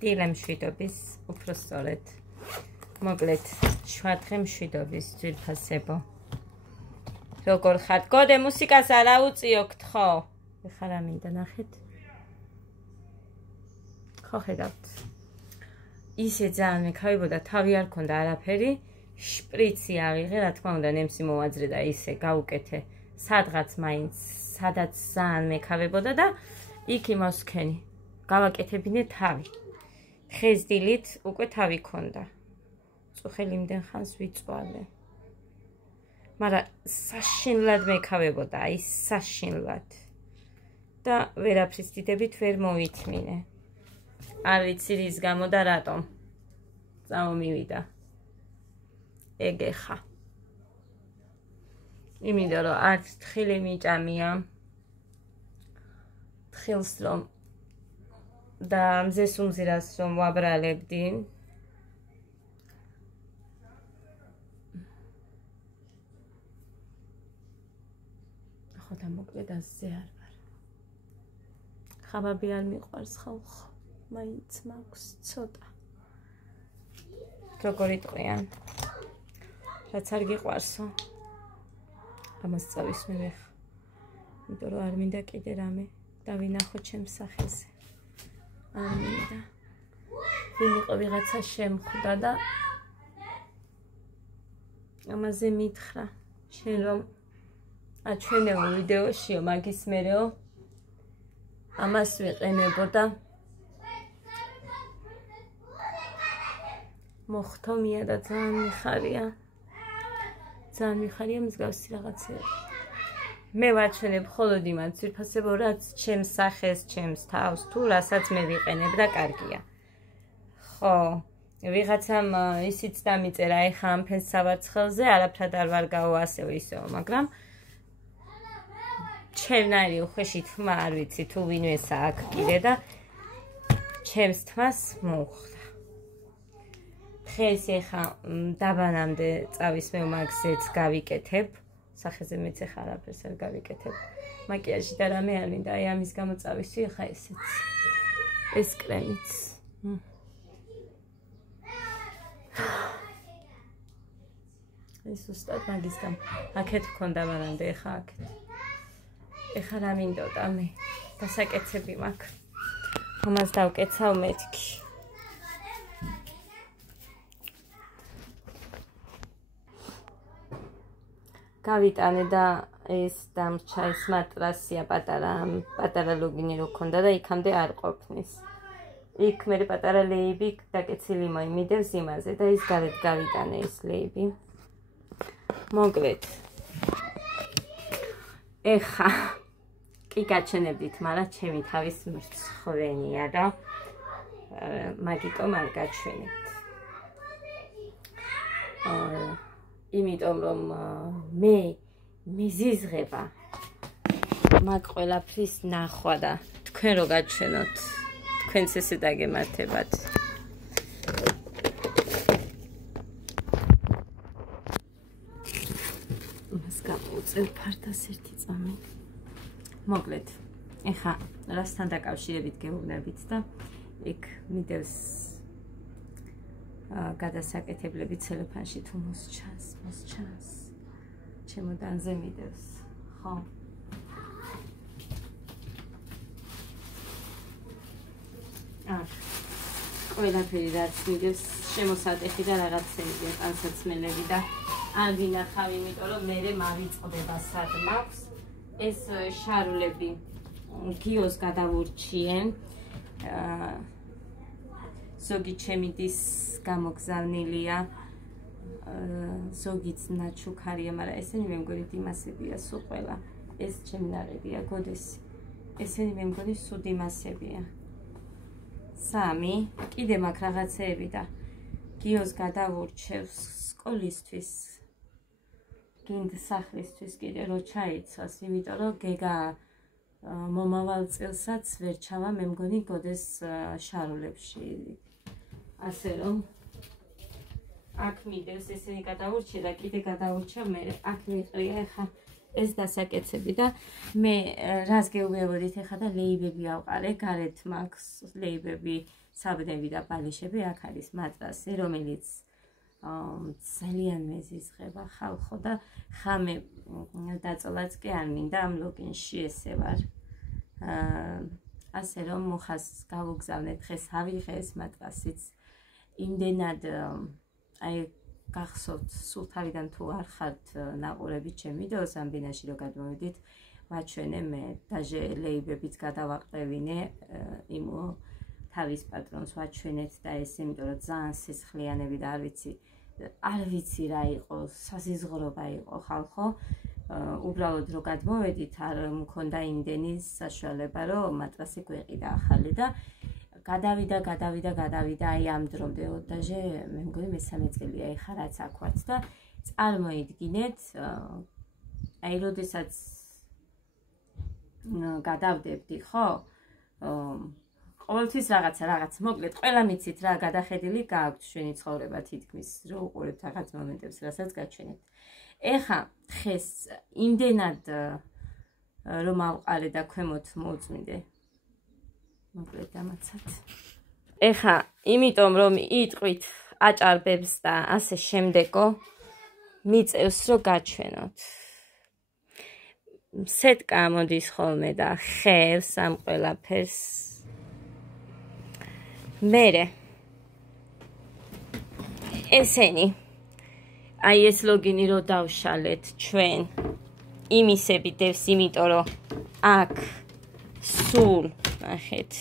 დილე მშვიდობის, უფრო სწორედ. მოკლედ, შვადღე მშვიდობის ძვირფასებო. როგორ ხართ? გოდე მუსიკას არ აუწიოთ, ხო? ეხლა რა მინდა ნახეთ? ხო ხედავთ. ისე ძალიან მეკავებოდა, თავი არ ქონდა არაფერი, შპრიცი ავიღე, რა თქმა უნდა, ნემსი მოვაძრე და ისე გავუკეთე სადღაც მაინც, სადაც ძალიან მეკავებოდა და იქ იმოსქენი. გავაკეთებინე თავი. ხეს დილით უკვე თავი ქონდა. წუხელი იმდენ ხანს ვიწვალე. მაგრამ საშინლად მეკავებოდა, აი საშინლად. და ვერაფრის დიდებით ვერ მოვითმინე. არ ვიცი რის გამო და რატომ. წამომივიდა. ეგეხა. იმიტომ რომ არც თხილი მიჭამია. თხილს რომ და მზეს უმზირას რომ ვაბრალებდი. ხო და მოკლედ ასე არ ვარ. ხაბაბი არ მიყვარს ხალხო. მაინც მაქვს ცოტა. როგორი ტყვიან. რაც არ გიყვარსო. ამას წავისმევ ხა. იმიტომ რომ არ მინდა კიდე რამე დავინახო ჩემს სახელზე. არ მინდა. ვინ იყო ვიღაცა შემხვდა და ამაზე მითხრა. შენ რომ აჩვენეო ვიდეოშიო მაგის მერეო ამას ვიყენებოდა. მოხთომია და ძალიან მიხარია. ძალიან მიხარია მსგავსი რაღაცები. მე ვაჩვენებ მხოლოდ იმას ძვირფასებო, რაც ჩემს სახეს, ჩემს თავს, თუ რასაც მე ვიყენებ და კარგია. ხო, ვიღაცამ ისიც დამიწერა, ეხა ამ ფენს სავარცხელზე, არაფრად არ ვარ გაო ასეო ისეო, მაგრამ ჩემნაირი უხეში თმა არ ვიცი თუ ვინვესა აქ კიდე და ჩემს თმას მოუხდა. დღეს ეხა დაბანამდე წავისმევ მაგზეც გავიკეთებ. სახეზე მეც ეხა არაფერს არ გავიკეთებ. მაკიაჟი და რამე არ მინდა, აი ამის გამო წავისვი ეხა ესეც. ეს კრემიც. ეს უბრალოდ მაგის გამო. აქეთ მქონდა მანამდე ეხა აქეთ. ეხა რა მინდოდა მე? დასაკეთები მაქვს. ამას დავკეცავ მეთქი. გავიტანე და ეს დამრჩა ეს მატრასია პატარა ლოგინი რო ქონდა და იქამდე არ ყოფნის. იქ მე პატარა ლეიბი დაკეცილი მოიმიდევს იმაზე და ის გარეთ გავიტანე ეს ლეიბი. მოკლედ. ეხა კი გაჩვენებდით, მაგრამ ჩემი თავის მრცხვენია და მაგიტომ არ გაჩვენებთ. იმიტომ რომ მე მიზიზღება მაგ ყველაფრის ნახვა და თქვენ რო გაჩვენოთ, თქვენც ესე დაგემართებათ. მას გამოვწევ ფართას ერთი წამი. მოკლედ, ეხა რასთან დაკავშირებით გეუბნებით და იქ მიდევს გადასაკეთებლები ცელოფანში თუ მოსჩანს. ჩემოდანზე მიდევს, ხო? ყველაფერი რაც მიდევს შემოსატეხი და რაღაცები განსაცმელები და არ ვინახავ, იმიტომ რომ მე მავიწყდება სად მაქვს. ეს შარულები გიოს გადავურჩიენ. ზოგი ჩემიდის გამოგზავნილია, ზოგიც ნაჩუქარია, მაგრამ ესენი მე მგონი დიმასებია სულ ყველა. ეს ჩემი ნაყიდია გოდესი. ესენი მე მგონი სულ დიმასებია. 3 კიდე მაქვს რაღაცეები და გიოს გადავურჩევს სკოლისთვის. გინდა სახლისთვის კიდე რო ჩაიცვას, იმიტომ რომ გეგა მომავალ წელსაც ვერ ჩავა, მე მგონი გოდეს შარულებში. ასე რომ აქ მიდევს ესენი გადავურჩე და კიდე გადავურჩევ მე. აქ მიყრია ეხა ეს დასაკეთები და მე რას გეუბნებოდით ეხლა და ლეიბები ავყარე, გარეთ მაქვს ლეიბები, საბნები და პალიშები, აქ არის მატრასი, რომელიც ძალიან მეზიზღება ხალხო და ხამე დაწოლაც კი არ მინდა ამ ლოგინში ესე ვარ. ასე რომ მუხას გავუგზავნეთ დღეს ავიღე ეს მატრასიც. იმდენად აი გახსოვთ სულ თავიდან თუ არ ხართ ნაყურები ჩემ ვიდეოს ამ ბინაში რომ გადმოვიდით ვაჩვენე მე დაჟე ლეიბებით გადავაყრევინე იმ თავის პატრონს ვაჩვენეთ და ეს იმიტომ რომ ძალიან სისხლიანები და არ ვიცი რა იყო საზიზღრობა იყო ხალხო უბრალოდ რომ გადმოვედით არ მქონდა იმდენი საშუალება რომ მატრასი გვეყიდა ახალი და გადავიდა აი ამ დრომდე დაჟე მე მგონი მესამე წელია ეხა რაც აქ ვართ და წარმოიდგინეთ აი როდესაც გადავდებდი ხო ყოველთვის რაღაც მოკლედ ყველა მიცით რა გადახედილი გააქვთ ჩვენი ცხოვრება თითქმის რო უყურებთ რაღაც მომენტებს რასაც გაჩვენებთ ეხა დღეს იმდენად რომ ავყარე და ქვემოთ მოუწმინდე მოკლედ დამაცად ეხა იმიტომ რომ იტყვით აჭარბებს და ასე შემდეგო მიწევს რომ გაჩვენოთ სეტკა მოდის ხოლმე და ხევს ამ ყველაფერს მერე ესენი აი ეს ლოგინი რო დავშალეთ ჩვენ იმისები დევს იმიტომ რომ აქ სულ ნახეთ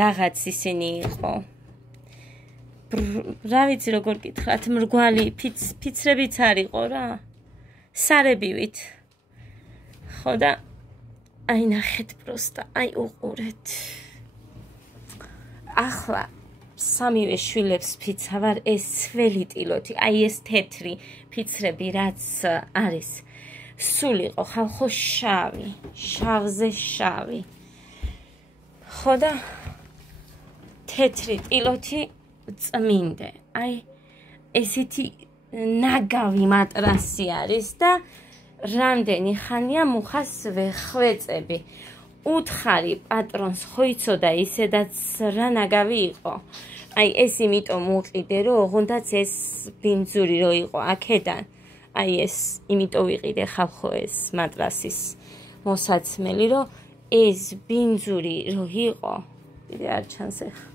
რაღაც ისინი იყო რა ვიცი როგორ გითხრათ მრგვალი ფიცრებიც არისო რა სარებივით ხო და აი ნახეთ პროსტა აი უყურეთ ახლა სამივე შვილებს ფიცავარ ეს ძველი ტილოთი აი ეს თეთრი ფიცრები რაც არის სულ იყო ხალხო შავზე შავი ხო და თეთრი ტილოთი წმინდე აი ესეთი ნაგავი მატრასი არის და რამდენი ხანია მუხას ვეხვეწები უთხარი პატრონს ხო იცოდა ისედაც რა ნაგავი იყო აი ეს იმიტომ უყიდე რომ ოღონდაც ეს ბინძური რო იყო აქედან აი ეს იმიტომ ვიყიდე ხალხო ეს მატრასის მოსაცმელი რომ ეს ბინძური რო იყო კიდე არ ჩანს ეხა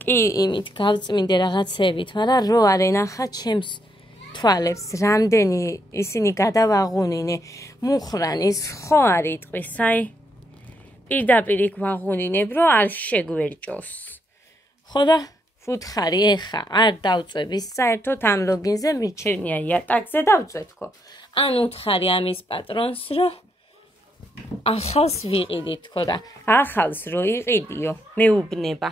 კი იმით გავწმინდე რაღაცებით მაგრამ რო არ ენახა ჩემს თვალებს რამდენი ისინი გადავაღუნინე მუხრან ის ხო არ იტყვის აი პირდაპირ იქ ვაღუნინებ რომ არ შეგვერჯოს ხო და ვუთხარი ეხა არ დავწვევ ის საერთოდ ამ ლოგინზე მიჩერნია იატაკზე დავწვეთ ხო ან უთხარი ამის პატრონს რომ ახალს ვიყიდით ხო და ახალს რო იყიდიო მეუბნება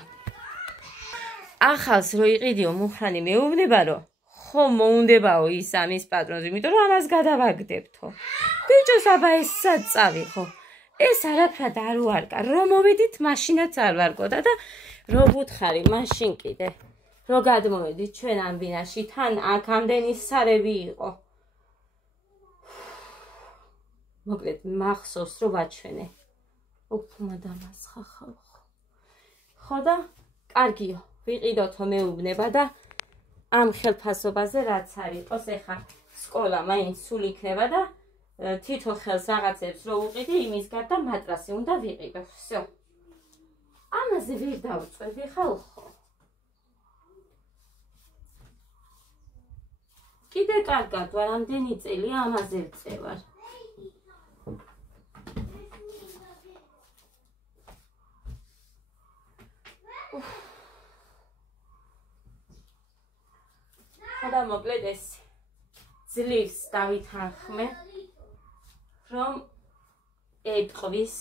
ახალს რო იყიდიო მუხრანი მეუბნება რომ ხო მოუნდებაო ის ამის პატრონს იმიტომ რომ ამას გადავაგდებთო ბიჭოს აბა ეს სად წავიღო ეს არაფრად არ უარკა რომ მოვიდით მაშინაც არ ვარკოდა და რო ვუთხარი მაშინ კიდე რო გადმოვედით ჩვენ ამ ბინაში თან აქ ამდენი სარები იყო მოკლედ მახსოვს რომ ვაჩვენე უფლმა დამასხა ხალხო ხო და კარგიო ვიყიდოთო მეუბნება და ამ ხელფასობაზე რაც არ იყოს ეხა სკოლა მაინც სულ იქნება და თითო ხელს რაღაცებს რო უყიდე იმის გარდა მატრასი უნდა ვიყიდო всё ამაზე ვერ დავწვევი ხალხო კიდე კარგად ვარ ამდენი წელი ამაზე ვწევარ ხოდა მოკლედ ეს ძლივს დავითანხმე რომ ეტყვის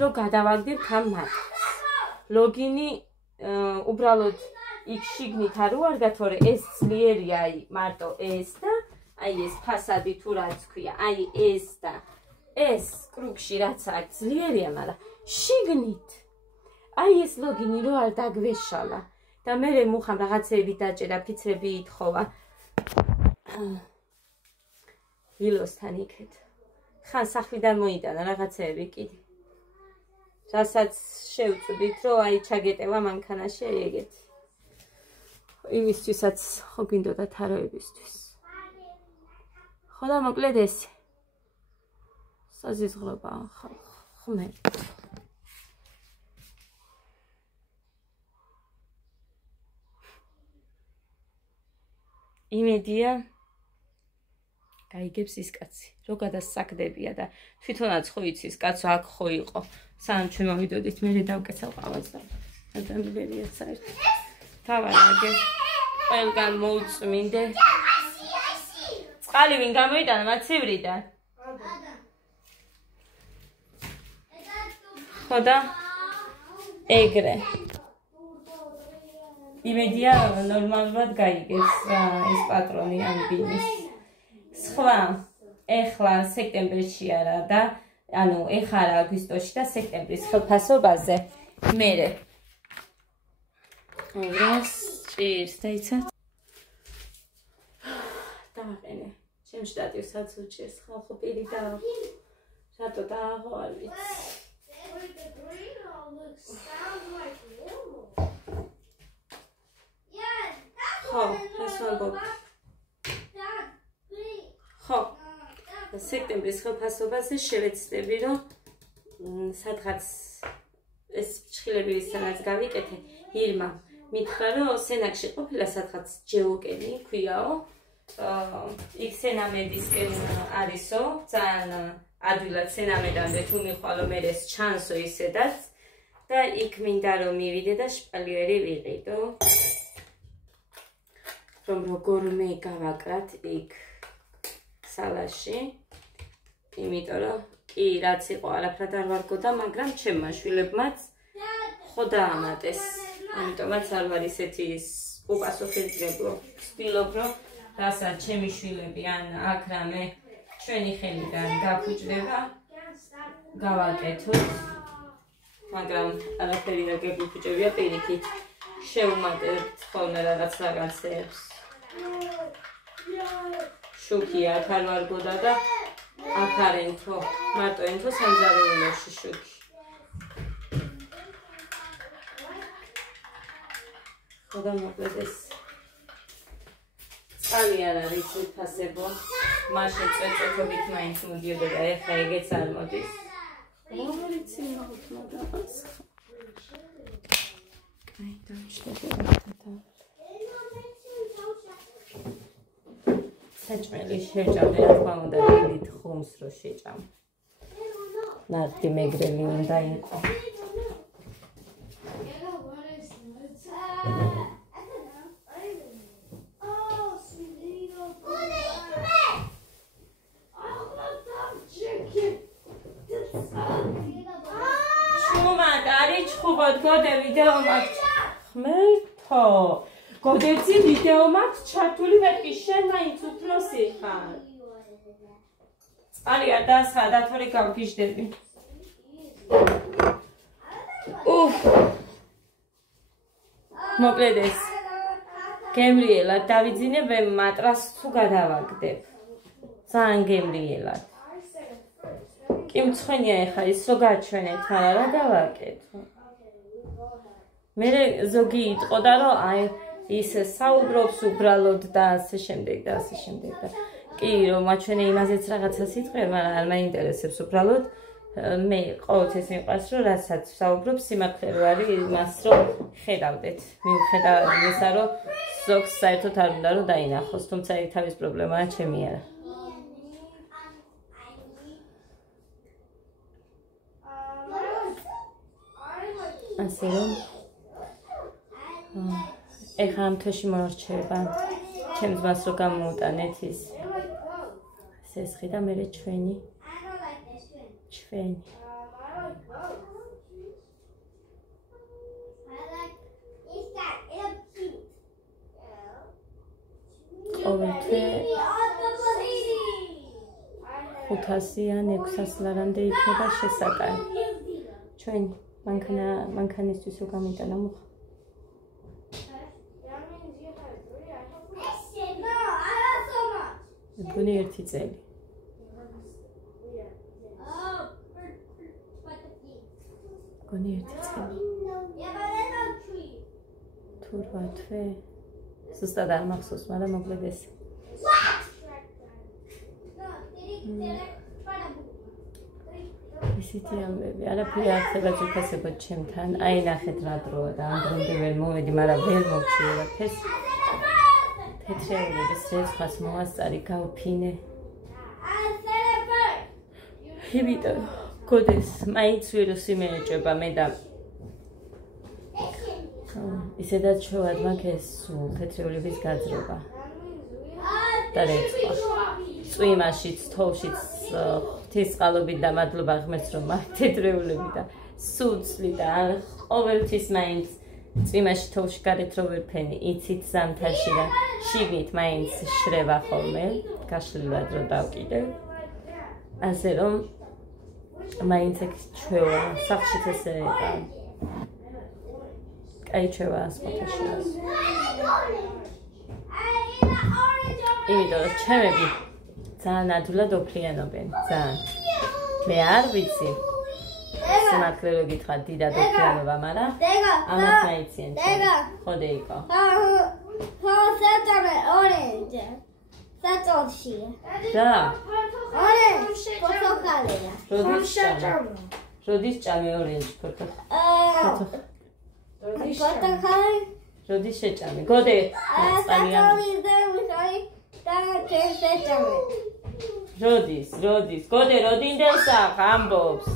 რომ გადავაგდებ ამ მატრასს ლოგინი უბრალოდ იქ შიგნით არ უარგა თორე ეს ძლიერია აი მარტო ეს და აი ეს ფასადი თუ რაც ქვია აი ეს და ეს კრუგში რაც აქ ძლიერია მაგრამ შიგნით აი ეს ლოგინი რო არ დაგვეშალა და მე მუხამ რაღაცეები დაჭერა ფიცრები ითხოვა ვილოსთან იქეთ. ხან სახლიდან მოიტანა რაღაცეები კიდე. რასაც შევწვდით, რომ აი ჩაგეტევა მანქანაში ეგეთი. იმისთვისაც ხო გინდოდა თაროებისთვის. ხო და მოკლედ ესე. საზიზღრობა ხმე. იმედია გაიგებს ის კაცი, რო გადასაკდებია და თვითონაც ხო იცის კაცო აქ ხო იყო. სანამ ჩვენ მოვიდოდით, მე დავკეცავ ყავას და ადამიანებია საერთოდ. თავარაგე ყველგან მოუწმინდე. წყალი ვინ გამოიტანა მათ ცივრიდან? ხო და ეგრე. იმედია ნორმალურად გაიგებს ეს პატრონი ამ ბინის. სხვა ეხლა სექტემბერში არა და ანუ ეხლა არა აგვისტოში და სექტემბრის ხელფასობაზე მერე რას ჭირს დაიცათ დავაყენე ჩემ შტატივსაც უჭირს ხალხო პირი და რატო დააღო არ ვიცი ხო ეს ვამბობ ხო სექტემბრის ხელფასობაზე შევეცდები რომ სადღაც ეს ჩხილები ვისთანაც გავიკეთე ირმა მითხრა რომ სენაკში ყოფილა სადღაც ჯეოკენი ქვიაო იქ სენამედისკენ არისო ძალიან ადვილად სენამედამდე თუ მიხვალო მე ეს ჩანსო ისედაც და იქ მინდა რომ მივიდე და შპალიერი ვიყიდო რომ როგორმე გავაკრათ იქ სალაში იმიტომ რომ კი რაც იყო არაფრად არ ვარგოდა მაგრამ ჩემმა შვილებმაც ხო დაამატეს ამიტომაც არ ვარ ისეთი უპასუხისმგებლო ვცდილობ რომ რასაც ჩემი შვილები ან აქ რამე ჩვენი ხელიდან გაფუჭდება გავაკეთოთ მაგრამ არაფერი არ გაგიფუჭებია პირიქით შევუმატებთ ხოლმე რაღაცეებს შუქი აქ არ ვარგოდა და აქ არ ენთო მარტო ენთო სამზარეულოში შუქი ხოდა მოკლედ ეს წყალი არ არის უფასებო მაშინ წვეთობით მაინც მოდიოდა და ეხლა ეგეც არ მოდის რომლიც იმოთ მაგას კაი დავშტები საჭმელი შეჭამე რა თქმა უნდა დიდ ხომს რო შეჭამ ნახტი მეგრელი უნდა იყო გოდე ვიდეო მაქვს ხმერთო გოდეცი ვიდეო მაქვს ჩართული ვეთქი შენ მაინც უფროსი ხარ წყალი არ დასხა დათორი გავგიჟდები მოკლედ ეს გემრიელად დავიძინებ მატრას თუ გადავაგდებ ძალიან გემრიელად კი მცხვენია ეხა ის რო გაჩვენეთ არა რა გავაკეთო მე ზოგი იტყოდა რომ აი ის საუბრობს უბრალოდ და ასე შემდეგ და ასე შემდეგ და კი რომ მაჩვენე იმაზეც რაღაცას იტყვია მაგრამ არ მაინტერესებს უბრალოდ მე ყოველთვის მიყვარს რომ რასაც საუბრობს სიმართლე რო არის იმას რომ ხედავდეთ მიუხედავად იმისა რომ ზოგს საერთოდ არ უნდა რომ დაინახოს თუმცა ეს თავის პრობლემაა ჩემი არა ასე რომ ეხლა ამ თვეში მორჩება ჩემს მას რო გამოუტანეთ ის სესხი და მერე ჩვენი ყოველთვე 500 ან 600 ლარამდე იქნება შესაკანი ჩვენი მანქანისთვის რო გამიტანა მუხა მგონი ერთი წელი გონი ერთი წელი. თუ 8 თვე. ზუსტად არ მახსოვს, მაგრამ მოკლედ ეს. ისეთი ამბები, არაფერი არ ხდება ძვირფასებად ჩემთან. აი ნახეთ რა დროა და ამ დრომდე ვერ მოვედი, მაგრამ ვერ მოვჩიე ფეს. თეთრეულების რეცხას მოასწარი გავფინე. იმიტომ გოდეს მაინც ვირუსი მეეჭება მე და ისედაც შევად მაქვს ეს თეთრეულების გაძრობა. და რეცხვა. წვიმაშიც, თოვლშიც ღვთისწყალობით და მადლობა ღმერთს რომ მაქვს თეთრეულები და სუცლი და ყოველთვის მაინც წვიმაში თოვლში გარეთ რო ვერ ფენი, იცით ზამთარში და შიგნით მაინც შრება ხოლმე, გაშლილად რო დავკიდე. ასე რომ მაინც ეგ ჩვევა, სახლშიც ესე იყო. კაი ჩვევა ასპათაშვილას. იმიტომ რომ ჩემები ძალიან ადვილად ოფლიანობენ, ძალიან. მე არ ვიცი. სიმართლე რო გითხრათ, დიდად ოფლიანობა, მაგრამ ამას მაიციან. ხოდე იყო. საწამე ორენჯი. საწოლში. და ორენჯი პორტოკალია. როდის ჭამე ორენჯი პორტოკალი? პორტოკალი. როდის შეჭამე? გოდე. როდის? გოდე როდინდელ სახ ამბობს.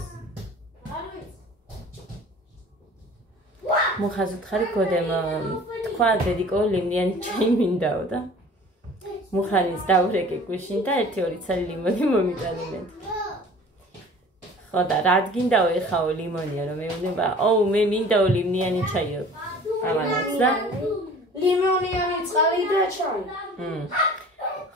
მუხაზით ხარი გოდემ თქვა დედიკო ლიმნიანი ჩაი მინდაო და მუხარის დავრეკე გუშინ და 1-2 ცალი ლიმონი მომიტანინეთ. ხო და რა გინდაო ეხაო ლიმონია რომ მეუბნება, ოუ მე მინდაო ლიმნიანი ჩაიო. ამანაც და ლიმონიანი წყალი და ჩაი.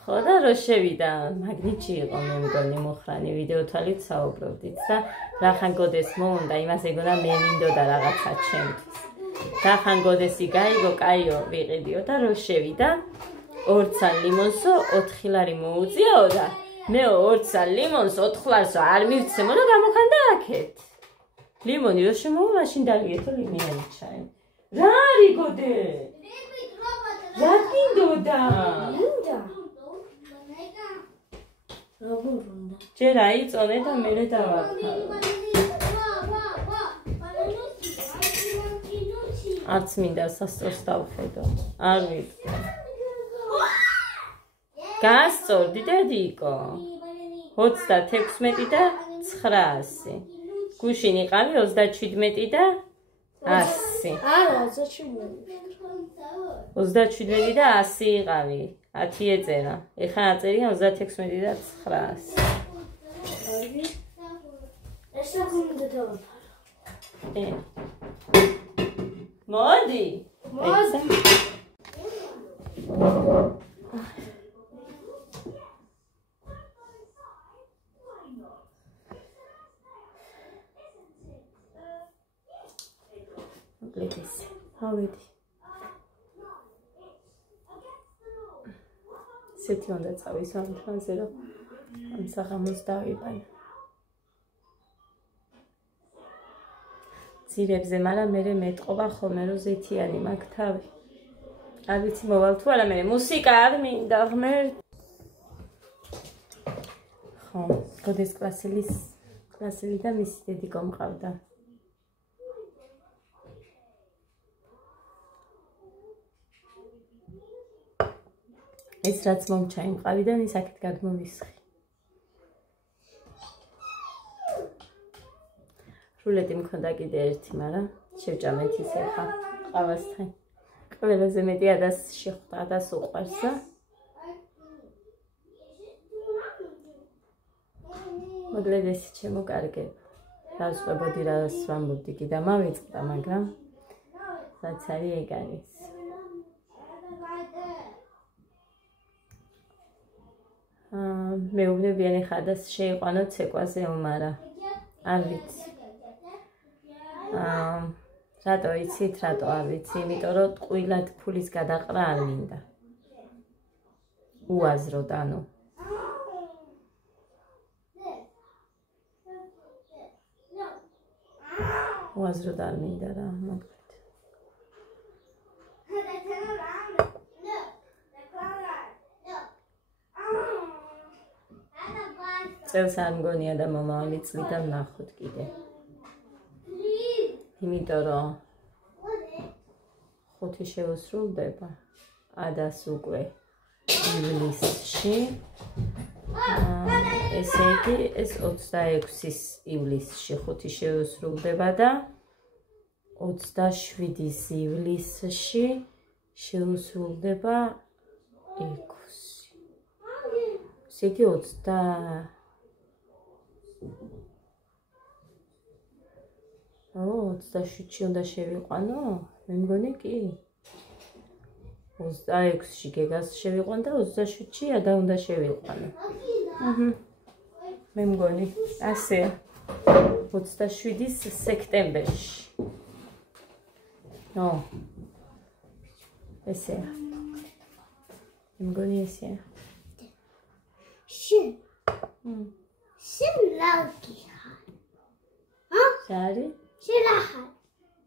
ხო და რო შევიდა მაგნიტში იყო მე მგონი მუხრანი ვიდეო თვალით საუბრობდით და რახან გოდეს მოუნდა იმას ეგონა მე მინდოდა რაღაცა ჩემთვის. რახან გოდესი გაიგო კაიო ვიყიდიო და რო შევიდა 2 ცალ ლიმონსო 4 ლარი მოუწიაო და მე 2 ცალ ლიმონს 4 ლარსო არ მივცემო და გამოხანდა აქეთ. ლიმონი რო შემოვა მაშინ დაგიეთო ლიმონიანი ჩაი. რა არის გოდე? რა გინდოდა? ჯერ აიწონე და მერე დავარქავ. არც მინდა სასწორს დავხედო. არ ვიტყვი. გასწორდი დედიკო. 36 და 900. გუშინ იყავი 37 და 100. არა, 37. 37 და 100 იყავი. 10 ეწერა. ეხლა აწერია 36 და 900. ეს უნდა დავაფარო. მოდი. მოკლედ ავედი. სეთი უნდა წავის ამ თვალზე რომ ამ საღამოს დავიბან. ძირებზე, მაგრამ მე მეტყობა ხოლმე რომ ზეთიანი მაქვს თავი. არ ვიცი მოვალ თუ არა მე მუსიკა არ მინდა ღმერთ. ხო, გოდეს კლასელი და მისი დედიკო მყავდა. ეს რაც მომჩა იმ ყავიდან ის აქეთ გადმოვისხი. რულეტი მქონდა კიდე ერთი, მაგრამ შევჭამეთ ის ახლა ყავასთან. ყველაზე მეტი ადას შეხვდა, ადას უყვარს და მოკლედ ეს ჩემო კარგება. დავსვებოდი რას ვამბობდი კი და მავიწყდა, მაგრამ რაც არის ეგ არის. მეუბნებიან ეხლა ადას შეიყვანოთ ცეკვაზე ომარა. არ ვიცი. რატო იცით, რატო არ ვიცი, იმიტომ რომ ტყუილად ფულის გადაყრა არ მინდა. უაზროდ ანუ. უაზროდ არ მინდა რა, მოკლედ. წელს არ მგონია და მომავალი წლიდან ვნახოთ კიდე. იმიტომ რომ 5 შეუსრულდება, ადას უკვე ივლისში. ესე იგი, ეს 26-ის ივლისში 5 შეუსრულდება და 27-ის ივლისში შეუსრულდება 6. ესე იგი 27-ში უნდა შევიყვანო? მე მგონი კი. 26-ში გეგას შევიყვან და 27-ში ადა უნდა შევიყვანო. მე მგონი ასეა. 27-ის სექტემბერში. ესეა. მე მგონი ესეა. შენ ლავკი ხარ. სარი? შენ რა ხარ?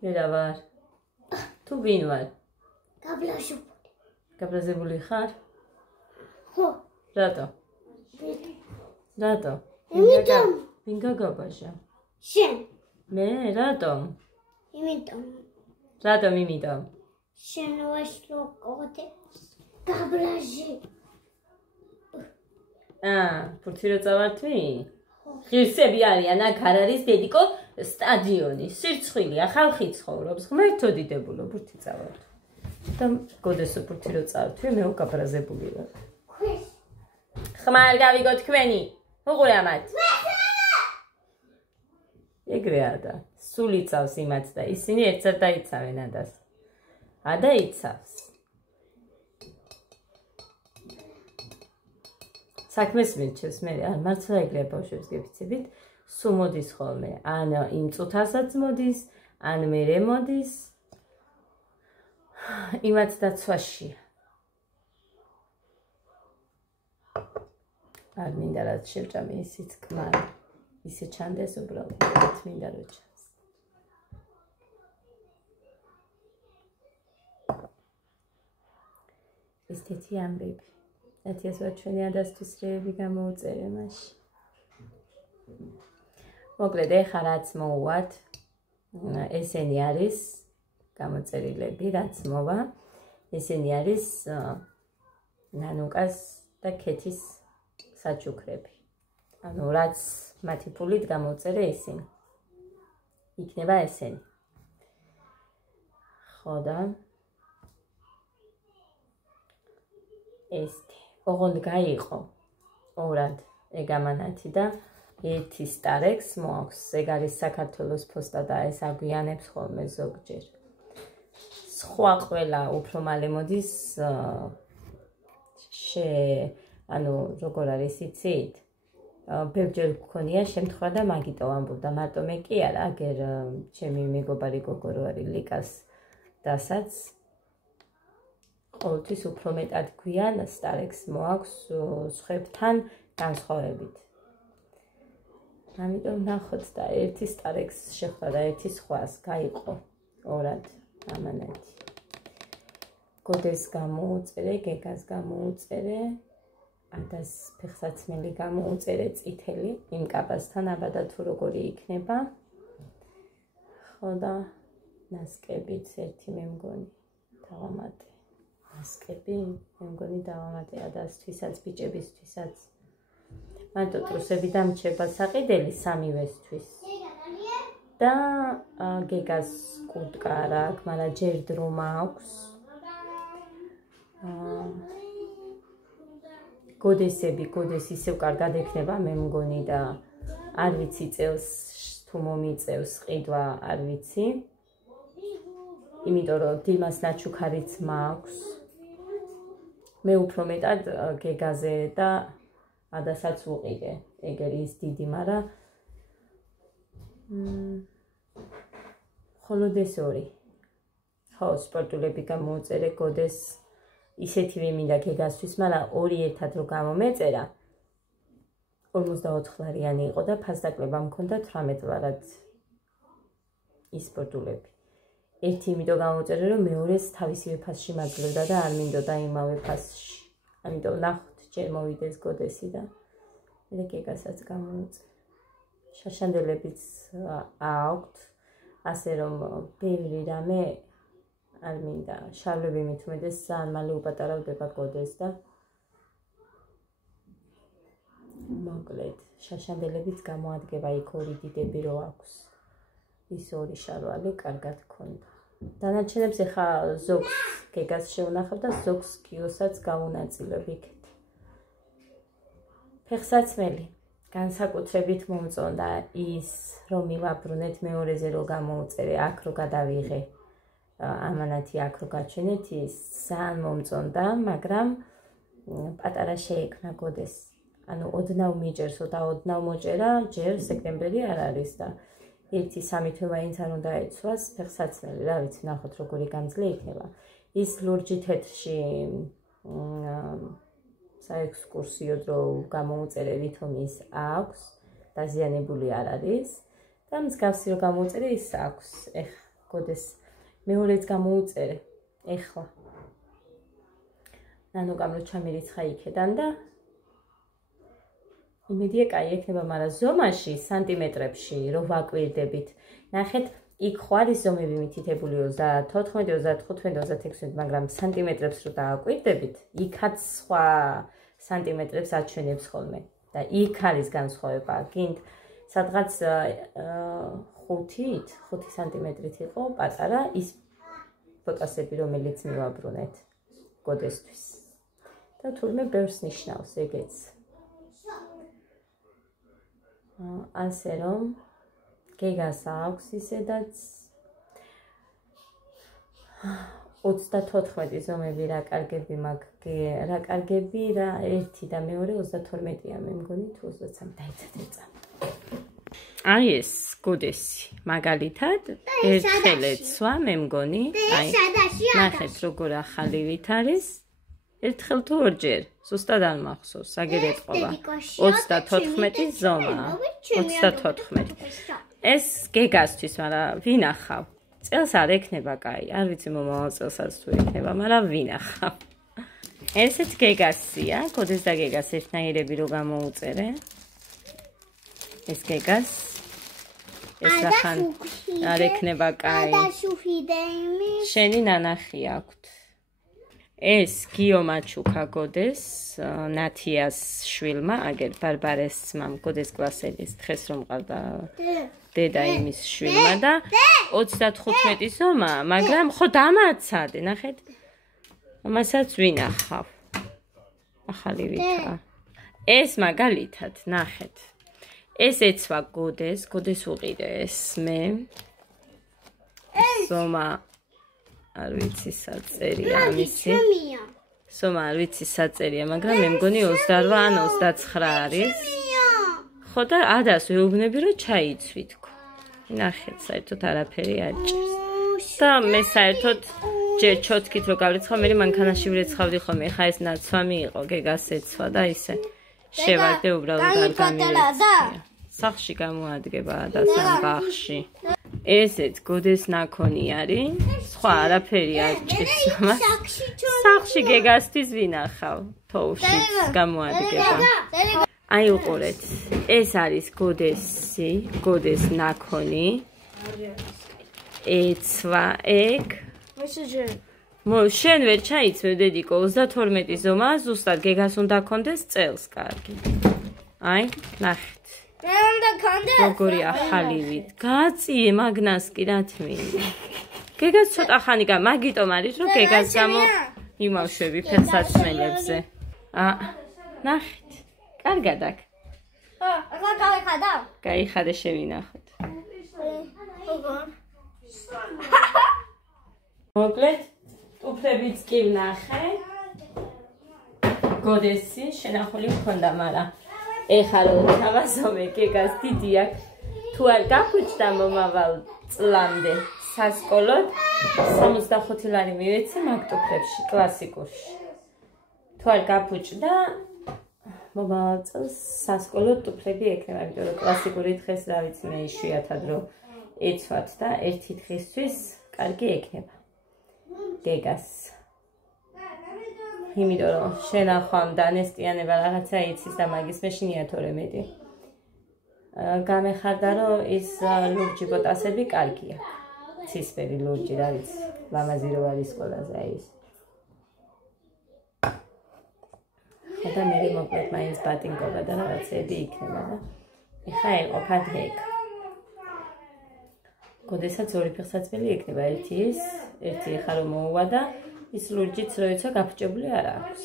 მე რა ვარ? თუ ვინ ვარ? გაბრაზებული ხარ? ხო. რატო? რატო? იმიტომ. ვინ გაგაბაჟა? შენ. მე რატომ? იმიტომ. რატომ იმიტომ? შენ ვაშლოკოte გაბრაჟი. ფურცი რო წავართვი? ღირსები არიან, აქ არ არის დედიკო სტადიონი, სირცხვილია, ხალხი ცხოვრობს, ღმერთო დიდებულო, ფურცი წავართვი. და გოდესო ფურცი რო წავართვი, მე უკაბრაზებული ვარ. ხმა არ გავიგო თქვენი, უყურე ამათ. ეგრეა და სულ იცავს იმაც და ისინი ერთად დაიცავენ ადას. ადა იცავს. საქმეს მირჩევს მე არ მართლა ეგრეა ბავშვებს გეფიცებით, სულ მოდის ხოლმე, ან იმ წუთასაც მოდის, ან მერე მოდის. იმაც დაცვაშია. არ მინდა რაც შევჭამი ისიც კმარი. ისე ჩანდეს უბრალოდ, რაც მინდა რომ ჩანს. ეს თეთი ამბები. ათიასვარ ჩვენი ადასთვის რეები გამოუწერე მაშინ. მოკლედ ეხა რაც მოუვათ, ესენი არის გამოწერილები, რაც მოვა. ესენი არის ნანუკას და ქეთის საჩუქრები. ანუ რაც მათი ფულით გამოუწერე ისინი. იქნება ესენი. ხო და ესეთი. ოღონდ გაიყო. ორად ეგამანათი და ერთი სტარექს მოაქვს. ეგ არის საქართველოს პოსტა და ეს აგვიანებს ხოლმე ზოგჯერ. სხვა ყველა უფრო მალე მოდის ანუ როგორ არის იცით? ბევრჯერ გქონია შემთხვევა და მაგიტო ამბობდა, მარტო მე კი არა, აგერ ჩემი მეგობარი გოგო რო არის ლიკას დასაც ყოველთვის უფრო მეტად გვიან სტარექს მოაქვს სხვებთან განსხვავებით. ამიტომ ნახოთ და ერთი სტარექს შეხვდა და ერთი სხვას გაიყო ორად ამანათი. გოდეს გამოუწერე, გეგას გამოუწერე, ადას ფეხსაცმელი გამოუწერე წითელი, იმ კაბასთან აბადა თუ როგორი იქნება. ხო და ნასკებიც ერთი მე მგონი დავამატე. ნასკები მე მგონი დავამატე ადასთვისაც, ბიჭებისთვისაც. მარტო ტრუსები დამრჩება საყიდელი სამივესთვის. და გეგას კურტკა არა აქვს, მაგრამ ჯერ დრო მაქვს. გოდეს ისევ კარგად ექნება მე მგონი და არ ვიცი წელს თუ მომიწევს ყიდვა არ ვიცი. იმიტომ რომ დიმას ნაჩუქარიც მაქვს. მე უფრო მეტად გეგაზე და ადასაც ვუყიდე. ეგ არის დიდი, მაგრამ ხოლოდ ეს ორი. ხო, სპორტულები გამოუწერე გოდეს ისეთივე მინდა გეგასთვის, მაგრამ ორი ერთად რო გამომეწერა 54 ლარიანი იყო და ფასდაკლება მქონდა 18 ლარად. ის ბორდულები. ერთი იმიტომ გამოვწერე, რომ მეორეს თავისივე ფასში მაძლევდა და არ მინდოდა იმავე ფასში. ამიტომ ნახოთ, ჯერ მოვიდეს გოდესი და მე გეგასაც გამოვწერე. შაშანდებლებიც აქვთ, ასე რომ ბევრი რამე არ მინდა. შარლები მithumedes ძალიან მალე უპატარავდება გოდეს და მოკლედ შაშანდებლებიც გამოადგება იქ ორი დიდები რო აქვს. ის ორი შარვალი კარგად ქონდა. დანარჩენებს ეხა ზოგს გეგას შევნახავ და ზოგს კიოსაც გავუნაწილებ იქეთ. ფეხსაცმელი განსაკუთრებით მომწონდა ის, რომ მივაბრუნეთ მეორეზე რო გამოვწერე, აქ რო გადავიღე. ამანათი აქ რო გაჩვენეთ, ის ძალიან მომწონდა, მაგრამ პატარა შეექმნა გოდეს. ანუ ოდნავ მიჭერსო და ოდნავ მოჭერა, ჯერ სექტემბერი არ არის და 1-3 თვე მაინც არ უნდა ეცვას ფეხსაცმელი, რა ვიცი, ნახოთ როგორი გამძლე იქნება. ის ლურჯი თეთრში საექსკურსიო დრო გამოვწერე, ვითომ ის აქვს, დაზიანებული არ არის და მსგავსი რო გამოვწერე, ის აქვს. ეხა გოდეს მეორეც გამოვწერე, ეხლა. ნანოკამრო ჩამერიცხა იქედან და იმედია კაი ექნება, მაგრამ ზომაში სანტიმეტრებში რო ვაკვირდებით. ნახეთ, იქ ხო არის ზომები მითითებული 34, 35, 36, მაგრამ სანტიმეტრებს რო დააკვირდებით, იქაც სხვა სანტიმეტრებს აჩვენებს ხოლმე. და იქ არის განსხვავება. გინდ სადღაც 5 სანტიმეტრით იყო პატარა ის ფოტოსები, რომელიც მივაბრუნეთ გოდესთვის. და თურმე ბევრს ნიშნავს ეგეც. ასე რომ გეგას აქვს ისედაც 34 ზომები რა კარგები მაქვს, რა კარგები რა 1 და მეორე 32-ია მე მგონი თუ 23 დაიცადეცა. აი ეს გოდესი მაგალითად ერთხელ ეცვა მე მგონი, აი ნახეთ როგორ ახალივით არის. ერთხელ თუ ორჯერ, ზუსტად არ მახსოვს, აგერ ეთყობა. 34 ზომა, 34. ეს გეგასთვის, მაგრამ ვინახავ. წელს არ ექნება კაი, არ ვიცი მომავალ წელსაც თუ ექნება, მაგრამ ვინახავ. ესეც გეგასია, გოდეს და გეგას ერთნაირები რო გამოვუწერე. ეს გეგას ეს ახან არ ექნება კაი. შენი ნანახი აქვთ. ეს გიომაჩუკა გოდეს ნათიას შვილმა, აგერ ბარბარეს ძმამ, გოდეს კლასელის დღეს რომ ყავდა დედა იმის შვილმა და 35 ზომა, მაგრამ ხო დამაცადე, ნახეთ. ამასაც ვინახავ. ახალი ვითა. ეს მაგალითად, ნახეთ. ეს ეცვა გოდეს უყიდე ეს მე. ზომა არ ვიცი საწერია ამისი. ზომა არ ვიცი საწერია, მაგრამ მე მგონი 28 ან 29 არის. ხო და ადას ვეუბნები რომ ჩაიცვი თქო. ნახეთ, საერთოდ არაფერი არ ჭირს. და მე საერთოდ ჯერ ჩოთკით რო გავრიცხავ, მე მანქანაში ვრეცხავდი ხოლმე, ხა ეს ნაცვამი იყო, გეგას ეცვა და ისე შევარდე უბრალოდ არ გამივეცია. სახში გამოადგება და სამბახში. ესეც გოდეს ნაქონი არის, სხვა არაფერი არ ჭირს ამას. სახში გეგასთვის ვინახავ, თოუში გამოადგება. აი უყურეთ, ეს არის გოდესი, გოდეს ნაქონი. ეცვა ეგ. შენ ვერ ჩაიცვე დედიკო, 32 ზომა, ზუსტად გეგას უნდა ქონდეს წელს კარგი. აი, ნახეთ. როგორი ახალივით. გაწიე მაგნას კი რა თმინდა. გეგას ცოტა ხანი მაგიტომ არის, რომ გეგას გამო იმავშვები ფეხსაცმელებზე. ნახეთ. კარგად აქ. ახლა გავიხადა? გაიხადე შევინახოთ. მოკლედ, ტუფლებიც კი ვნახე. გოდესი შენახული მქონდა, მაგრამ ეხლა რომ თავაზომე გეგას დიდი აქვს. თუ არ გაფუჭდა მომავალ წლამდე სასკოლოდ 65 ლარი მივეცი მაგ ტუფლებში, კლასიკურში. თუ არ გაფუჭდა მომავალ წელს სასკოლოდ ტუფლები ექნება, იმიტომ რომ კლასიკური დღეს რა ვიცი მე იშვიათად რომ ეცვათ და ერთი დღისთვის კარგი ექნება. დეგას. იმიტომ რომ შენახვამ დანესტიანება რაღაცა იცის და მაგის მეშინია თორე მეტი. გამეხარდა რომ ის ლურჯი ბოტასები კარგია. ცისფერი ლურჯი რა ვიცი, ლამაზი რო არის ყველაზე აი ეს. და მე მოკლედ მაინც ბატინკობა და რაღაცები იქნება და ეხა ეყოფა დეგ. გოდესაც ორი ფეხსაცმელი იქნება, ერთი ის, ერთი ეხა რომ მოუვა და ის ლურჯიც როიცა გაფუჭებული არ აქვს.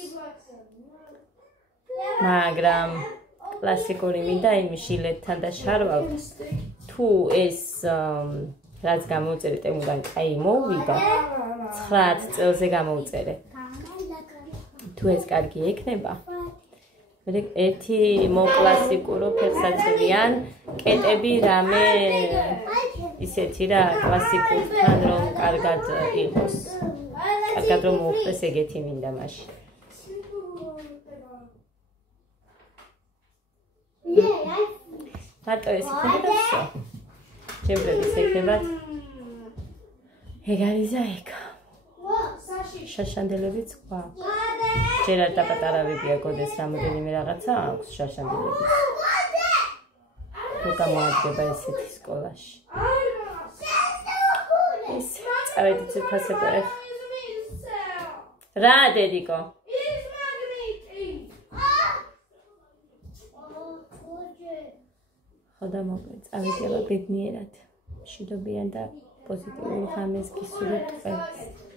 მაგრამ კლასიკური მინდა იმ შილეთთან და შარვალს თუ ეს რაც გამოუწერე ტემუდან კაი მოვიდა 9 წელზე გამოუწერე. თუ ეს კარგი ექნება ერთი მოკლასიკურო ფეხსაცმელიან კეტები რამე ისეთი რა კლასიკურთან რომ კარგად იყოს. კარგად რომ მოუხდეს ეგეთი მინდა მაშინ. მარტო ეს იქნება და всё. ჩემბრების ექნებათ. ეგ არის ეგ. შაშანდილებიც ყვა. ჯერ არ დაპატარავებია გოდეს რამოდენიმე რაღაცა აქვს შაშანდილების. თუ გამოადგება ესეთი სკოლაში. ეს წავედით ციფასებო ეხ. რა დედიკო? ხოდა მოკლედ წავედი აბა ბედნიერად. მშვიდობიან და პოზიტიურ ღამეს გისურვებთ ყველას.